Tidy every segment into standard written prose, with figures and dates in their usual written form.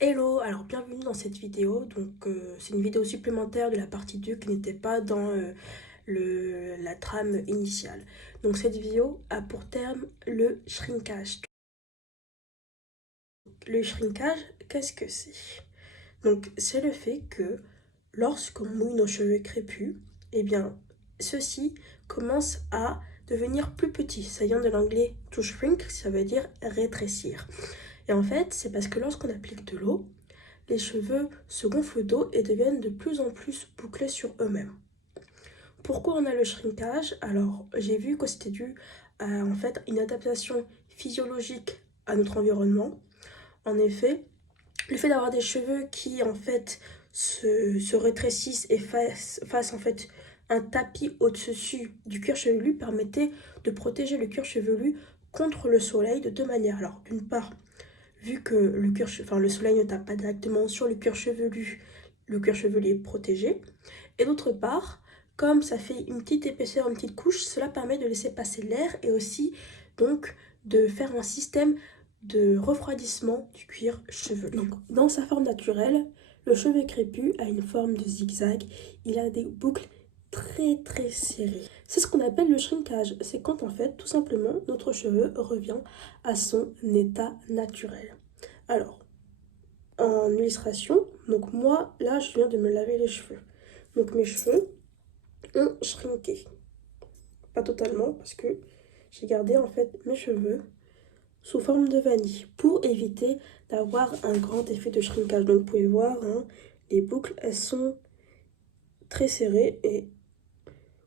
Hello, alors bienvenue dans cette vidéo. C'est une vidéo supplémentaire de la partie 2 qui n'était pas dans la trame initiale. Donc cette vidéo a pour terme le shrinkage. Le shrinkage, qu'est-ce que c'est? Donc c'est le fait que lorsqu'on mouille nos cheveux crépus, eh bien ceux-ci commencent à devenir plus petits. Ça vient de l'anglais to shrink, ça veut dire rétrécir. Et en fait, c'est parce que lorsqu'on applique de l'eau, les cheveux se gonflent d'eau et deviennent de plus en plus bouclés sur eux-mêmes. Pourquoi on a le shrinkage? Alors, j'ai vu que c'était dû à en fait, une adaptation physiologique à notre environnement. En effet, le fait d'avoir des cheveux qui en fait se rétrécissent et fassent en fait un tapis au-dessus du cuir chevelu permettait de protéger le cuir chevelu contre le soleil de deux manières. Alors, d'une part, vu que le soleil ne tape pas directement sur le cuir chevelu est protégé. Et d'autre part, comme ça fait une petite épaisseur, une petite couche, cela permet de laisser passer l'air et aussi donc de faire un système de refroidissement du cuir chevelu. Donc, dans sa forme naturelle, le cheveu crépus a une forme de zigzag. Il a des boucles très serrées. C'est ce qu'on appelle le shrinkage. C'est quand en fait, tout simplement, notre cheveu revient à son état naturel. Alors, en illustration, donc moi, là, je viens de me laver les cheveux. Donc mes cheveux ont shrinké. Pas totalement, parce que j'ai gardé en fait mes cheveux sous forme de vanille pour éviter d'avoir un grand effet de shrinkage. Donc vous pouvez voir, hein, les boucles, elles sont très serrées et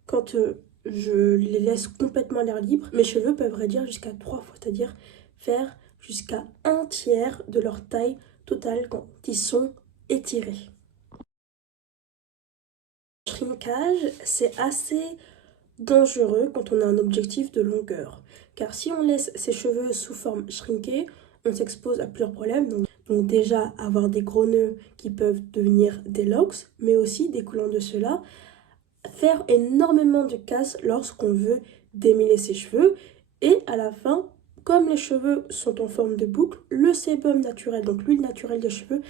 quand je les laisse complètement à l'air libre, mes cheveux peuvent réduire jusqu'à 3 fois, c'est-à-dire faire jusqu'à un tiers de leur taille totale quand ils sont étirés. Le shrinkage, c'est assez dangereux quand on a un objectif de longueur. Car si on laisse ses cheveux sous forme shrinkée, on s'expose à plusieurs problèmes. Donc déjà, avoir des gros nœuds qui peuvent devenir des locks, mais aussi découlant de cela, faire énormément de casse lorsqu'on veut démêler ses cheveux. Et à la fin, comme les cheveux sont en forme de boucle, le sébum naturel, donc l'huile naturelle des cheveux,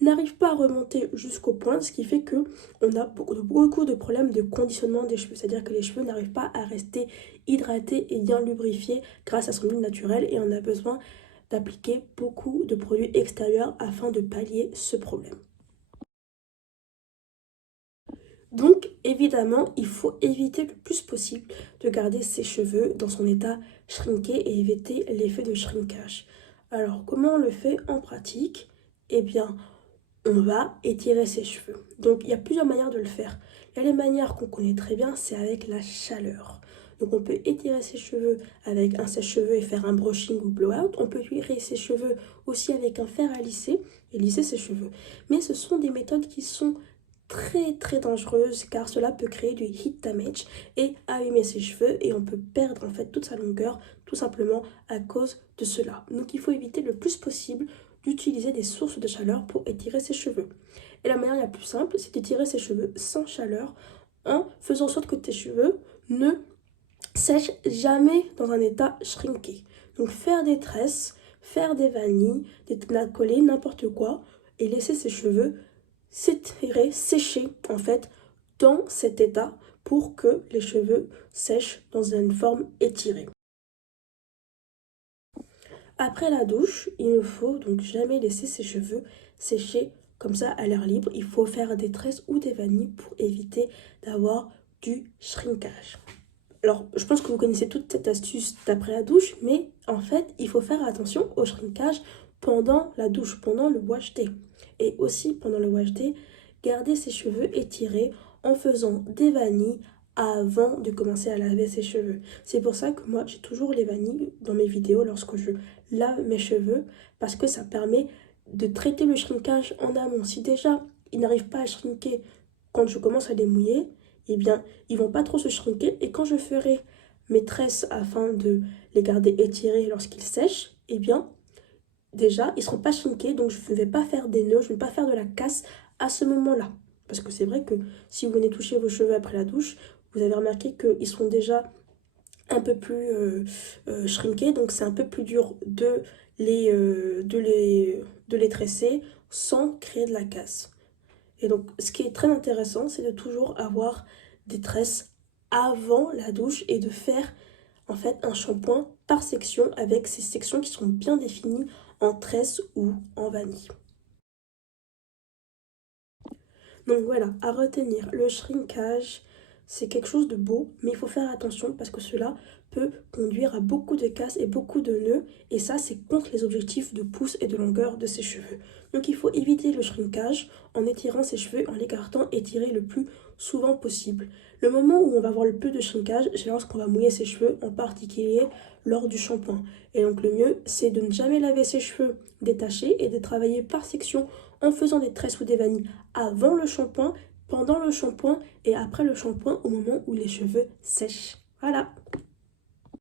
n'arrive pas à remonter jusqu'au point, ce qui fait que on a beaucoup de problèmes de conditionnement des cheveux, c'est-à-dire que les cheveux n'arrivent pas à rester hydratés et bien lubrifiés grâce à son huile naturelle et on a besoin d'appliquer beaucoup de produits extérieurs afin de pallier ce problème. Donc, évidemment, il faut éviter le plus possible de garder ses cheveux dans son état shrinké et éviter l'effet de shrinkage. Alors, comment on le fait en pratique? Eh bien, on va étirer ses cheveux. Donc, il y a plusieurs manières de le faire. Il y a les manières qu'on connaît très bien, c'est avec la chaleur. Donc, on peut étirer ses cheveux avec un sèche-cheveux et faire un brushing ou blowout. On peut étirer ses cheveux aussi avec un fer à lisser et lisser ses cheveux. Mais ce sont des méthodes qui sont très dangereuse car cela peut créer du heat damage et abîmer ses cheveux et on peut perdre en fait toute sa longueur tout simplement à cause de cela. Donc il faut éviter le plus possible d'utiliser des sources de chaleur pour étirer ses cheveux. Et la manière la plus simple, c'est d'étirer ses cheveux sans chaleur en faisant en sorte que tes cheveux ne sèchent jamais dans un état shrinké. Donc faire des tresses, faire des vanilles, des collés, n'importe quoi et laisser ses cheveux s'étirer, sécher en fait dans cet état pour que les cheveux sèchent dans une forme étirée. Après la douche, il ne faut donc jamais laisser ses cheveux sécher comme ça à l'air libre. Il faut faire des tresses ou des vanilles pour éviter d'avoir du shrinkage. Alors, je pense que vous connaissez toute cette astuce d'après la douche, mais en fait, il faut faire attention au shrinkage pendant la douche, pendant le wash day. Et aussi, pendant le wash day, garder ses cheveux étirés en faisant des vanilles avant de commencer à laver ses cheveux. C'est pour ça que moi, j'ai toujours les vanilles dans mes vidéos lorsque je lave mes cheveux, parce que ça permet de traiter le shrinkage en amont. Si déjà, ils n'arrivent pas à shrinker quand je commence à les mouiller, eh bien, ils vont pas trop se shrinker. Et quand je ferai mes tresses afin de les garder étirés lorsqu'ils sèchent, eh bien, déjà, ils seront pas shrinkés. Donc, je ne vais pas faire des nœuds, je ne vais pas faire de la casse à ce moment-là. Parce que c'est vrai que si vous venez toucher vos cheveux après la douche, vous avez remarqué qu'ils seront déjà un peu plus shrinkés. Donc, c'est un peu plus dur de les tresser sans créer de la casse. Et donc, ce qui est très intéressant, c'est de toujours avoir des tresses avant la douche et de faire en fait un shampoing par section avec ces sections qui sont bien définies en tresse ou en vanille. Donc voilà, à retenir, le shrinkage, c'est quelque chose de beau, mais il faut faire attention parce que cela peut conduire à beaucoup de casses et beaucoup de nœuds, et ça, c'est contre les objectifs de pousse et de longueur de ses cheveux. Donc il faut éviter le shrinkage en étirant ses cheveux, en l'écartant, étirer le plus souvent possible. Le moment où on va avoir le plus de shrinkage, c'est lorsqu'on va mouiller ses cheveux, en particulier lors du shampoing. Et donc le mieux, c'est de ne jamais laver ses cheveux détachés et de travailler par section en faisant des tresses ou des vanilles avant le shampoing, pendant le shampoing et après le shampoing au moment où les cheveux sèchent. Voilà.